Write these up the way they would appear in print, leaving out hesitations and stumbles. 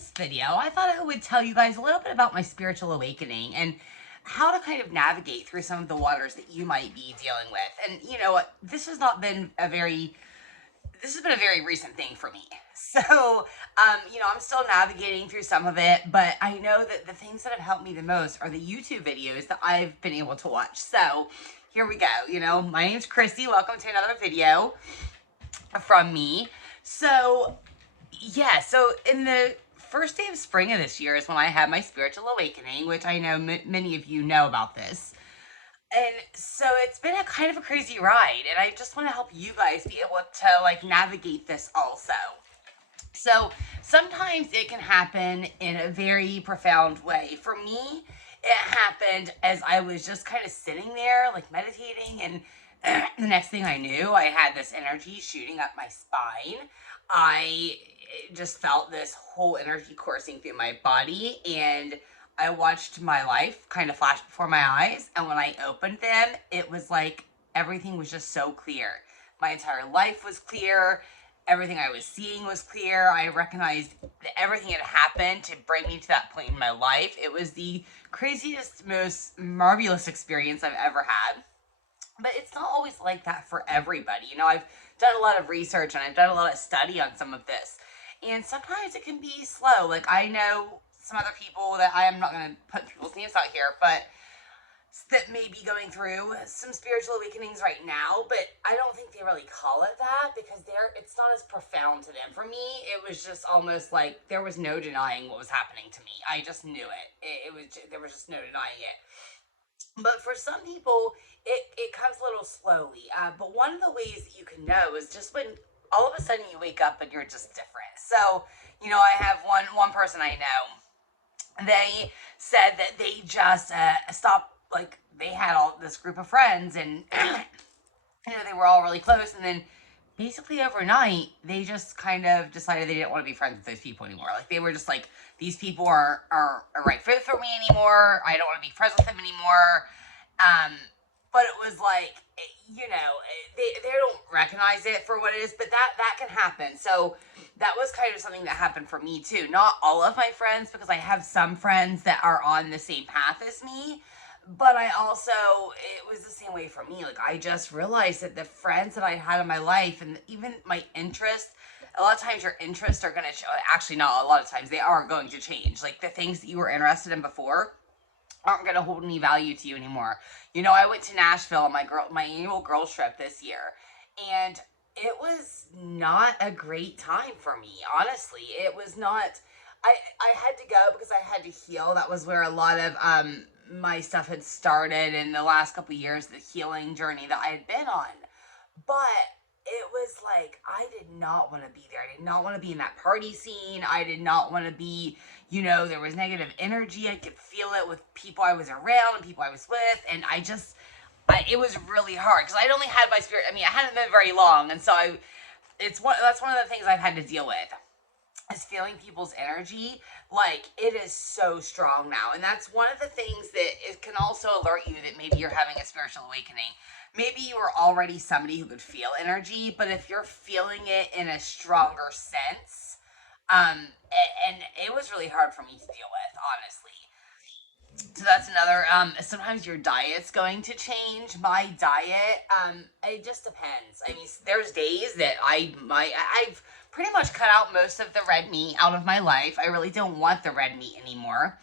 this video, I thought I would tell you guys a little bit about my spiritual awakening and how to kind of navigate through some of the waters that you might be dealing with. And you know what? This has been a very recent thing for me. So, I'm still navigating through some of it, but I know that the things that have helped me the most are the YouTube videos that I've been able to watch. So, here we go. My name's Christy. Welcome to another video from me. So, so in the first day of spring of this year is when I had my spiritual awakening, which I know many of you know about this. And so it's been a kind of a crazy ride, and I just want to help you guys be able to like navigate this also. So sometimes it can happen in a very profound way. For me, it happened as I was just kind of sitting there, like meditating, and the next thing I knew, I had this energy shooting up my spine. I just felt this whole energy coursing through my body, and I watched my life kind of flash before my eyes. And when I opened them, it was like everything was just so clear. My entire life was clear. Everything I was seeing was clear. I recognized that everything had happened to bring me to that point in my life. It was the craziest, most marvelous experience I've ever had. But it's not always like that for everybody. I've done a lot of research and I've done a lot of study on some of this. And sometimes it can be slow. Like, I know some other people that I am not going to put people's names out here, but that may be going through some spiritual awakenings right now, but I don't think they really call it that because it's not as profound to them. For me, it was just almost like there was no denying what was happening to me. I just knew it. There was just no denying it. But for some people, it comes a little slowly. But one of the ways that you can know is just when all of a sudden you wake up and you're just different. So, I have one person I know. They said that they just stopped, like, they had all this group of friends and, they were all really close. And then basically overnight, they just kind of decided they didn't want to be friends with those people anymore. Like, they were just like, these people are a right fit for me anymore. I don't want to be friends with them anymore. But it was like, they don't recognize it for what it is, but that can happen. So that was kind of something that happened for me too. Not all of my friends, because I have some friends that are on the same path as me, but it was the same way for me. Like, I just realized that the friends that I had in my life and even my interests, a lot of times your interests are going to, actually not a lot of times, they aren't going to change. Like, the things that you were interested in before aren't going to hold any value to you anymore. I went to Nashville on my annual girls trip this year, and it was not a great time for me. Honestly, it was not. I had to go because I had to heal. That was where a lot of my stuff had started in the last couple of years, the healing journey that I had been on. But it was like, I did not want to be there. I did not want to be in that party scene. I did not want to be, there was negative energy. I could feel it with people I was around and people I was with. And it was really hard because I'd only had my spirit. I hadn't been very long. And so that's one of the things I've had to deal with is feeling people's energy. Like, it is so strong now. And that's one of the things that it can also alert you that maybe you're having a spiritual awakening. Maybe you were already somebody who could feel energy, but if you're feeling it in a stronger sense, and it was really hard for me to deal with, honestly. So that's another, sometimes your diet's going to change. My diet, it just depends. There's days that I've pretty much cut out most of the red meat out of my life. I really don't want the red meat anymore.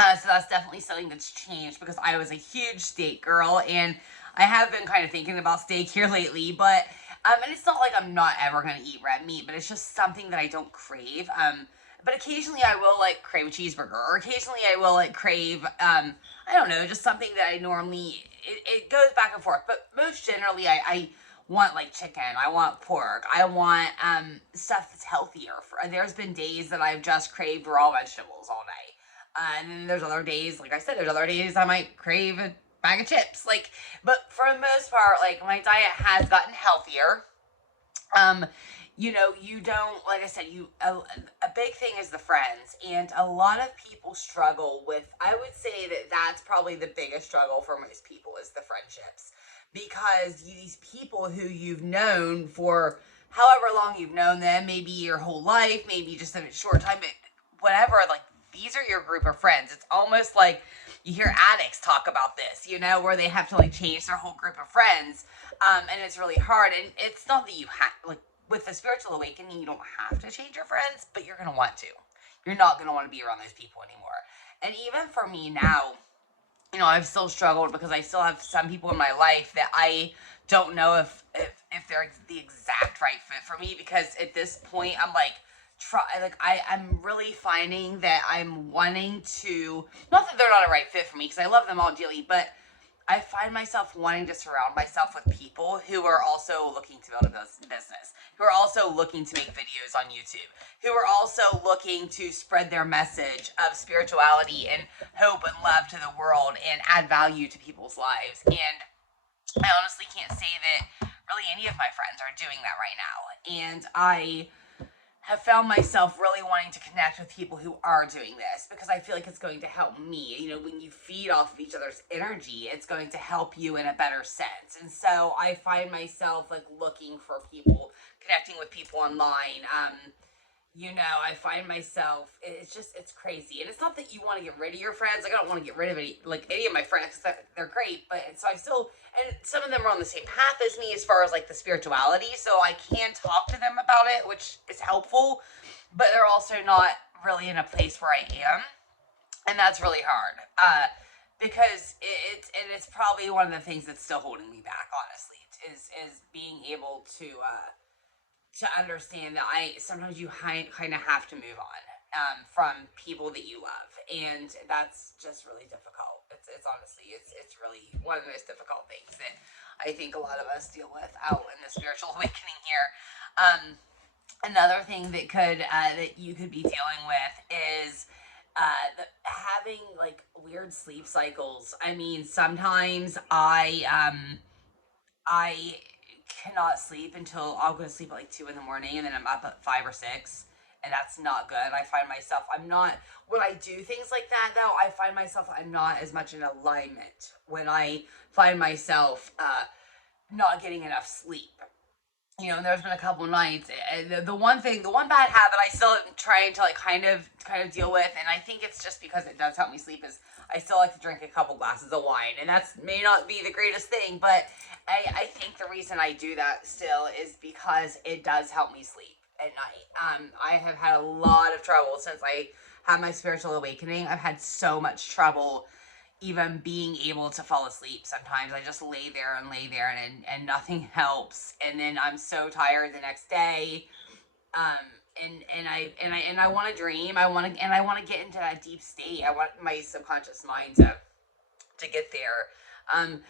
So that's definitely something that's changed because I was a huge steak girl, and I have been kind of thinking about steak here lately, but, and it's not like I'm not ever going to eat red meat, but it's just something that I don't crave. But occasionally I will, like, crave a cheeseburger, or occasionally I will, like, crave, I don't know, just something that I normally, it goes back and forth, but most generally I want, like, chicken, I want pork, I want, stuff that's healthier. There's been days that I've just craved raw vegetables all day. And then there's other days, like I said, I might crave a bag of chips. But for the most part, like, my diet has gotten healthier. You don't, like I said, a big thing is the friends, and a lot of people struggle with, I would say that that's probably the biggest struggle for most people is the friendships, because these people who you've known for however long you've known them, maybe your whole life, maybe just a short time, but whatever, like, these are your group of friends. It's almost like you hear addicts talk about this, where they have to like change their whole group of friends. And it's really hard. And it's not that you have, like, with the spiritual awakening, you don't have to change your friends, but you're going to want to. You're not going to want to be around those people anymore. And even for me now, I've still struggled because I still have some people in my life that I don't know if they're the exact right fit for me, because at this point I'm like, I'm really finding that I'm wanting to, not that they're not a right fit for me, because I love them all dearly, but I find myself wanting to surround myself with people who are also looking to build a business, who are also looking to make videos on YouTube, who are also looking to spread their message of spirituality and hope and love to the world and add value to people's lives. And I honestly can't say that really any of my friends are doing that right now. And I have found myself really wanting to connect with people who are doing this, because I feel like it's going to help me. When you feed off of each other's energy, it's going to help you in a better sense. And so I find myself like looking for people, connecting with people online. I find myself, it's crazy. And it's not that you want to get rid of your friends. Like, I don't want to get rid of any of my friends, because they're great. But so I still, and some of them are on the same path as me as far as like the spirituality. So I can talk to them about it, which is helpful. But they're also not really in a place where I am. And that's really hard. Because it's probably one of the things that's still holding me back, honestly, is being able to understand that sometimes you kind of have to move on from people that you love, and that's just really difficult. It's honestly, it's really one of the most difficult things that I think a lot of us deal with out in the spiritual awakening here. Another thing that you could be dealing with is having like weird sleep cycles. I mean, sometimes I cannot sleep until I'll go to sleep at like 2 in the morning, and then I'm up at 5 or 6, and that's not good. I find myself, when I do things like that though, I find myself, I'm not as much in alignment when I find myself not getting enough sleep. There's been a couple nights. The one bad habit I still am trying to like kind of deal with, and I think it's just because it does help me sleep, is I still like to drink a couple glasses of wine, and that's may not be the greatest thing, but I think the reason I do that still is because it does help me sleep at night. I have had a lot of trouble since I had my spiritual awakening. I've had so much trouble even being able to fall asleep. Sometimes I just lay there and nothing helps, and then I'm so tired the next day. And I want to dream. I want to get into that deep state. I want my subconscious mind to get there.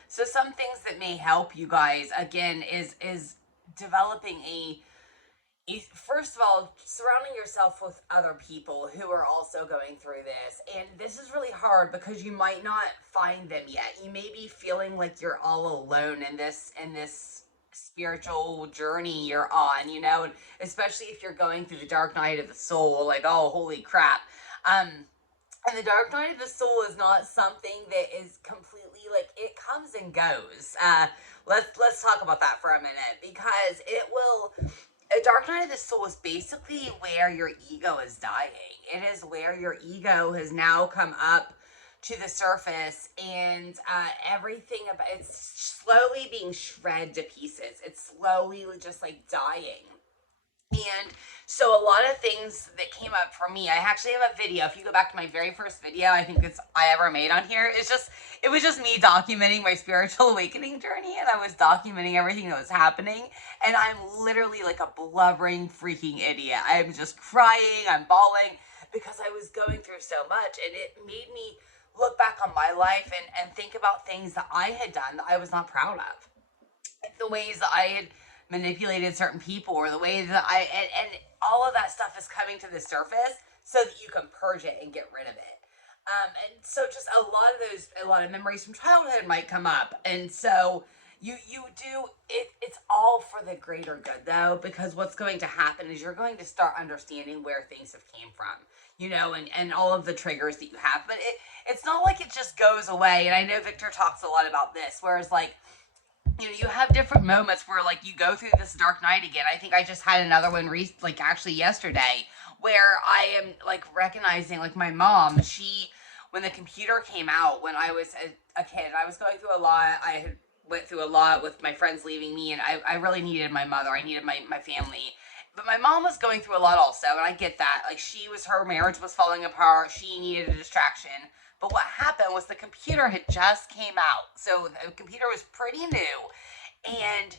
So some things that may help you guys, again, is developing first of all, surrounding yourself with other people who are also going through this. And this is really hard because you might not find them yet. You may be feeling like you're all alone in this spiritual journey you're on, and especially if you're going through the dark night of the soul, like, oh, holy crap. And the dark night of the soul is not something that is completely, like, it comes and goes. Let's talk about that for a minute, because a dark night of the soul is basically where your ego is dying. It is where your ego has now come up to the surface, and everything about it's slowly being shredded to pieces. It's slowly just like dying. And so a lot of things that came up for me, I actually have a video. If you go back to my very first video, I think I ever made on here, it was just me documenting my spiritual awakening journey, and I was documenting everything that was happening, and I'm literally like a blubbering freaking idiot. I'm just crying, I'm bawling, because I was going through so much, and it made me look back on my life and think about things that I had done that I was not proud of. The ways that I had manipulated certain people, or the way that and all of that stuff is coming to the surface so that you can purge it and get rid of it. And so just a lot of memories from childhood might come up. And so you do it. It's all for the greater good though, because what's going to happen is you're going to start understanding where things have came from, and all of the triggers that you have. But it's not like it just goes away. And I know Victor talks a lot about this, whereas like, you have different moments where like you go through this dark night again. I think I just had another one actually yesterday, where I am like recognizing like my mom, when the computer came out when I was a kid, I was going through a lot. I had went through a lot with my friends leaving me, and I really needed my mother. I needed my family. But my mom was going through a lot also, and I get that. Like, her marriage was falling apart. She needed a distraction. But what happened was the computer had just came out. So the computer was pretty new. And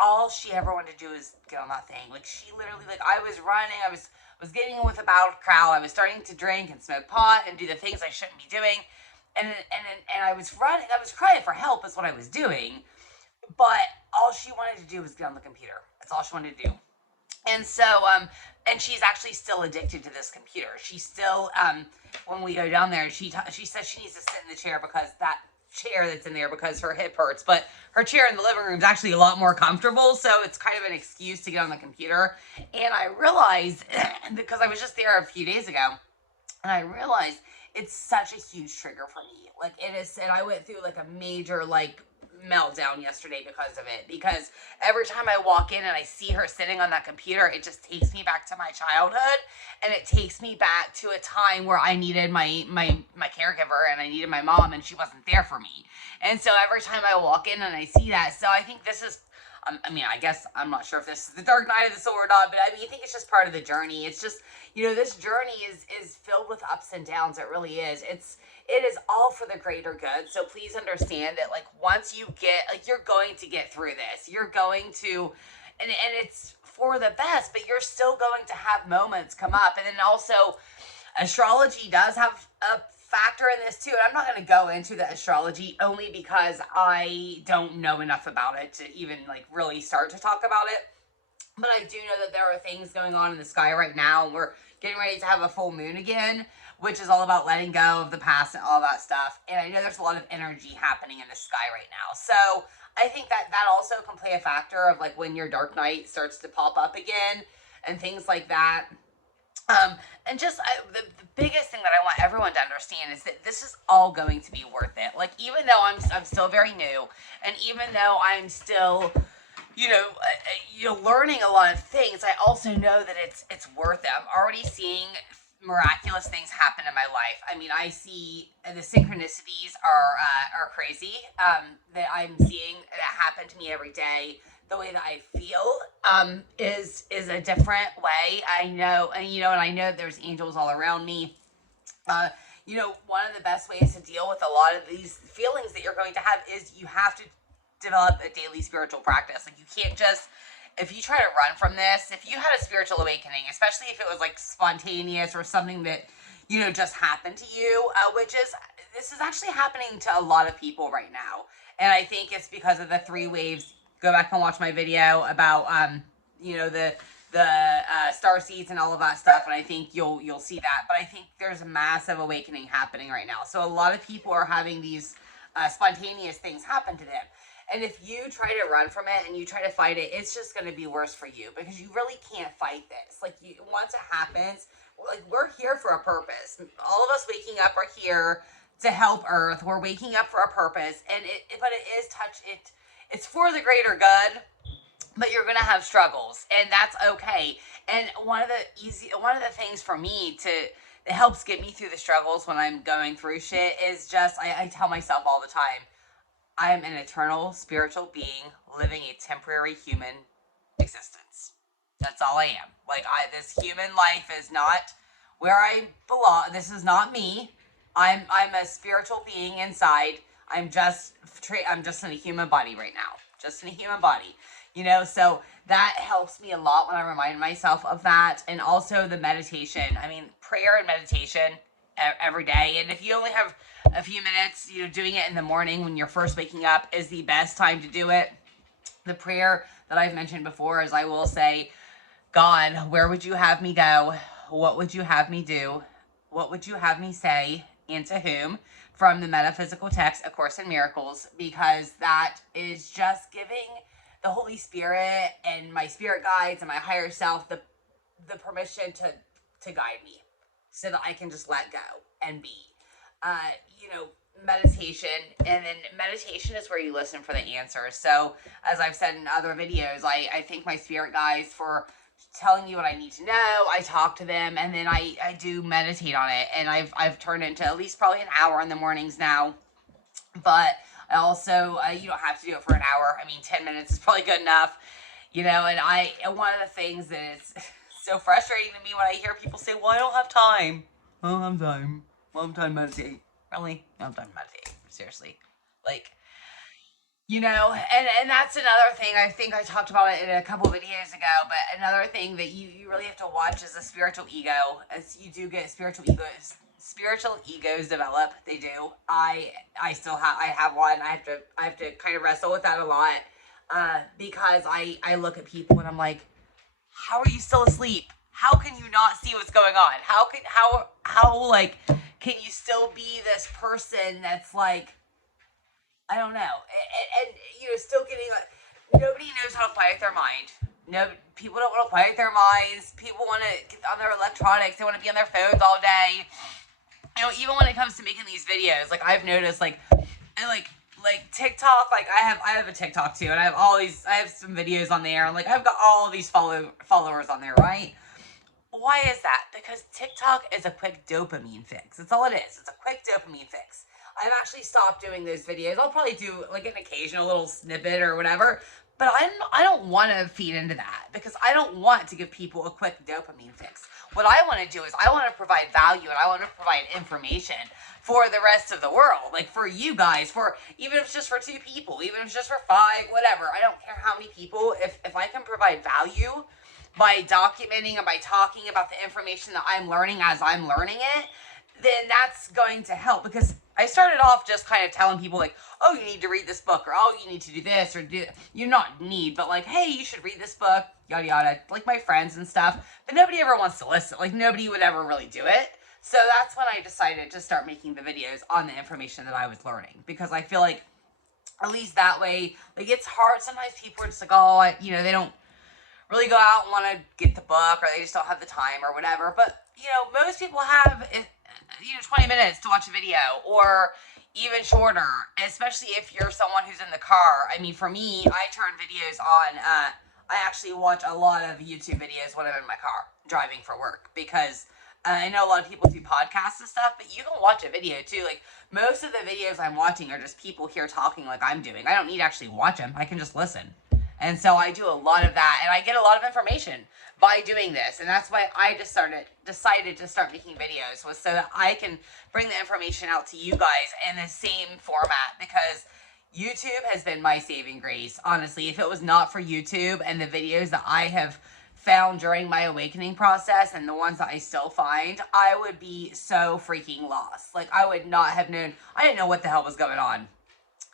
all she ever wanted to do is get on that thing. Like, she literally, like, I was running, I was getting in with a battle crowd. I was starting to drink and smoke pot and do the things I shouldn't be doing. And I was running, I was crying for help is what I was doing. But all she wanted to do was get on the computer. That's all she wanted to do. And so, and she's actually still addicted to this computer. She's still, when we go down there, she says she needs to sit in the chair because that chair that's in there because her hip hurts. But her chair in the living room is actually a lot more comfortable, so it's kind of an excuse to get on the computer. And I realized, because I was just there a few days ago, and I realized it's such a huge trigger for me. Like, it is, and I went through like a major, like, meltdown yesterday because of it, because every time I walk in and I see her sitting on that computer, it just takes me back to my childhood, and it takes me back to a time where I needed my caregiver, and I needed my mom, and she wasn't there for me. And so every time I walk in and I see that, so I think this is, I mean, I guess I'm not sure if this is the dark night of the soul or not, but I mean, I think it's just part of the journey. It's just, this journey is filled with ups and downs. It really is. It is all for the greater good. So please understand that, like, once you get, like, you're going to get through this. You're going to, and it's for the best, but you're still going to have moments come up. And then also, astrology does have a factor in this too. And I'm not going to go into the astrology only because I don't know enough about it to even, like, really start to talk about it. But I do know that there are things going on in the sky right now, and we're getting ready to have a full moon again, which is all about letting go of the past and all that stuff. And I know there's a lot of energy happening in the sky right now. So I think that also can play a factor of, like, when your dark night starts to pop up again and things like that. And just the biggest thing that I want everyone to understand is that this is all going to be worth it. Like, even though I'm still very new, and even though I'm still, learning a lot of things, I also know that it's worth it. I'm already seeing miraculous things happen in my life. I mean, I see the synchronicities are crazy, that I'm seeing that happen to me every day. The way that I feel is a different way. I know, and I know there's angels all around me. One of the best ways to deal with a lot of these feelings that you're going to have is you have to develop a daily spiritual practice. Like, you can't just, if you try to run from this, if you had a spiritual awakening, especially if it was like spontaneous or something that, just happened to you, this is actually happening to a lot of people right now. And I think it's because of the 3 waves. Go back and watch my video about, the star seeds and all of that stuff. And I think you'll see that. But I think there's a massive awakening happening right now. So a lot of people are having these spontaneous things happen to them. And if you try to run from it and you try to fight it, it's just going to be worse for you, because you really can't fight this. Like, once it happens, like, we're here for a purpose. All of us waking up are here to help Earth. We're waking up for a purpose, and it's for the greater good. But you're gonna have struggles, and that's okay. And one of the things for me that helps get me through the struggles when I'm going through shit is just, I tell myself all the time, I am an eternal spiritual being living a temporary human existence. That's all I am. Like, this human life is not where I belong. This is not me. I'm a spiritual being inside. I'm just in a human body right now. Just in a human body. So that helps me a lot when I remind myself of that. And also the meditation. I mean, prayer and meditation every day. And if you only have a few minutes, doing it in the morning when you're first waking up is the best time to do it. The prayer that I've mentioned before is, I will say, God, where would you have me go? What would you have me do? What would you have me say? And to whom? From the metaphysical text, A Course in Miracles, because that is just giving the Holy Spirit and my spirit guides and my higher self the permission to guide me, so that I can just let go and be. Meditation, and then meditation is where you listen for the answers. So, as I've said in other videos, I thank my spirit guides for telling me what I need to know. I talk to them, and then I do meditate on it. And I've turned into at least probably an hour in the mornings now. But I also, you don't have to do it for an hour. I mean, 10 minutes is probably good enough, you know. And one of the things that is so frustrating to me when I hear people say, well, I don't have time. I don't have time. I don't have time to meditate. Really? I don't have time to meditate. Seriously. Like, you know, and that's another thing. I think I talked about it in a couple videos ago, but another thing that you really have to watch is a spiritual ego. As you do get spiritual egos develop. They do. I still have one. I have to kind of wrestle with that a lot. Because I look at people and I'm like, how are you still asleep? How can you not see what's going on? How like can you still be this person that's like, I don't know, and you know, still getting nobody knows how to quiet their mind. No, people don't want to quiet their minds. People want to get on their electronics. They want to be on their phones all day. You know, even when it comes to making these videos, like I've noticed, like TikTok, like I have a TikTok too, and I have some videos on there, and like I've got all these followers on there, right? Why is that? Because TikTok is a quick dopamine fix. That's all it is. It's a quick dopamine fix. I've actually stopped doing those videos. I'll probably do like an occasional little snippet or whatever, but I don't want to feed into that because I don't want to give people a quick dopamine fix. What I want to do is I want to provide value and I want to provide information for the rest of the world. Like for you guys, for even if it's just for 2 people, even if it's just for 5, whatever. I don't care how many people. If I can provide value by documenting and by talking about the information that I'm learning as I'm learning it, then that's going to help. Because I started off just kind of telling people like, oh, you need to read this book, or oh, you need to do this, or do, you not need, but like, hey, you should read this book, yada yada, like my friends and stuff. But nobody ever wants to listen. Like nobody would ever really do it. So that's when I decided to start making the videos on the information that I was learning, because I feel like at least that way, like it's hard. Sometimes people are just like, oh, you know, they don't really go out and want to get the book, or they just don't have the time or whatever. But, you know, most people have, you know, 20 minutes to watch a video, or even shorter, especially if you're someone who's in the car. I mean, for me, I turn videos on, I actually watch a lot of YouTube videos when I'm in my car driving for work, because I know a lot of people do podcasts and stuff, but you can watch a video too. Like most of the videos I'm watching are just people here talking like I'm doing. I don't need to actually watch them. I can just listen. And so I do a lot of that, and I get a lot of information by doing this. And that's why I just decided to start making videos, was so that I can bring the information out to you guys in the same format, because YouTube has been my saving grace. Honestly, if it was not for YouTube and the videos that I have found during my awakening process and the ones that I still find, I would be so freaking lost. Like I would not have known. I didn't know what the hell was going on.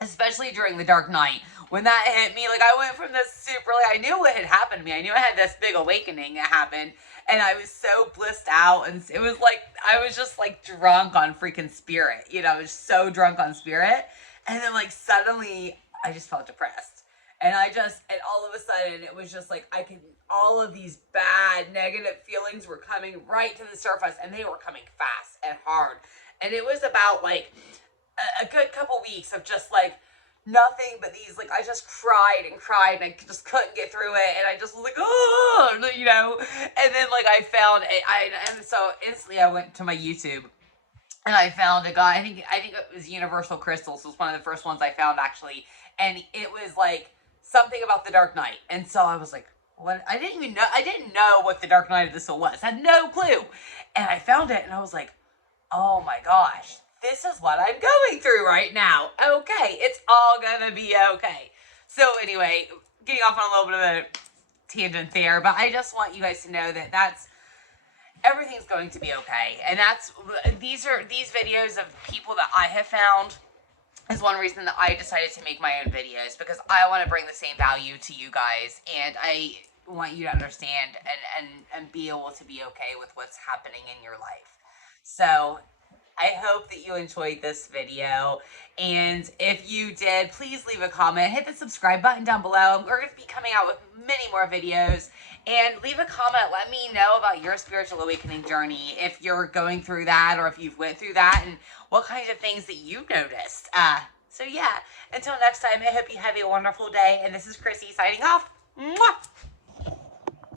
Especially during the dark night, when that hit me, like I went from this super, like I knew what had happened to me. I knew I had this big awakening that happened, and I was so blissed out, and it was like, I was just like drunk on freaking spirit, you know, I was so drunk on spirit, and then like suddenly I just felt depressed, and all of a sudden it was just like, all of these bad negative feelings were coming right to the surface, and they were coming fast and hard, and it was about like a good couple weeks of just like nothing but these, like I just cried and cried, and I just couldn't get through it, and I just was like, oh, you know, and then like I found it, and so instantly I went to my YouTube, and I found a guy, I think it was Universal Crystals, was one of the first ones I found actually, and it was like something about the Dark Knight, and so I was like, what? I didn't know what the Dark Knight of the Soul was, had no clue, and I found it, and I was like, oh my gosh, this is what I'm going through right now. Okay, it's all gonna be okay. So anyway, getting off on a little bit of a tangent there, but I just want you guys to know that everything's going to be okay. And these videos of people that I have found is one reason that I decided to make my own videos, because I want to bring the same value to you guys, and I want you to understand and be able to be okay with what's happening in your life. So I hope that you enjoyed this video, and if you did, please leave a comment, hit the subscribe button down below. We're going to be coming out with many more videos, and leave a comment. Let me know about your spiritual awakening journey, if you're going through that, or if you've went through that, and what kinds of things that you noticed. So yeah, until next time, I hope you have a wonderful day, and this is Chrissy signing off. Mwah!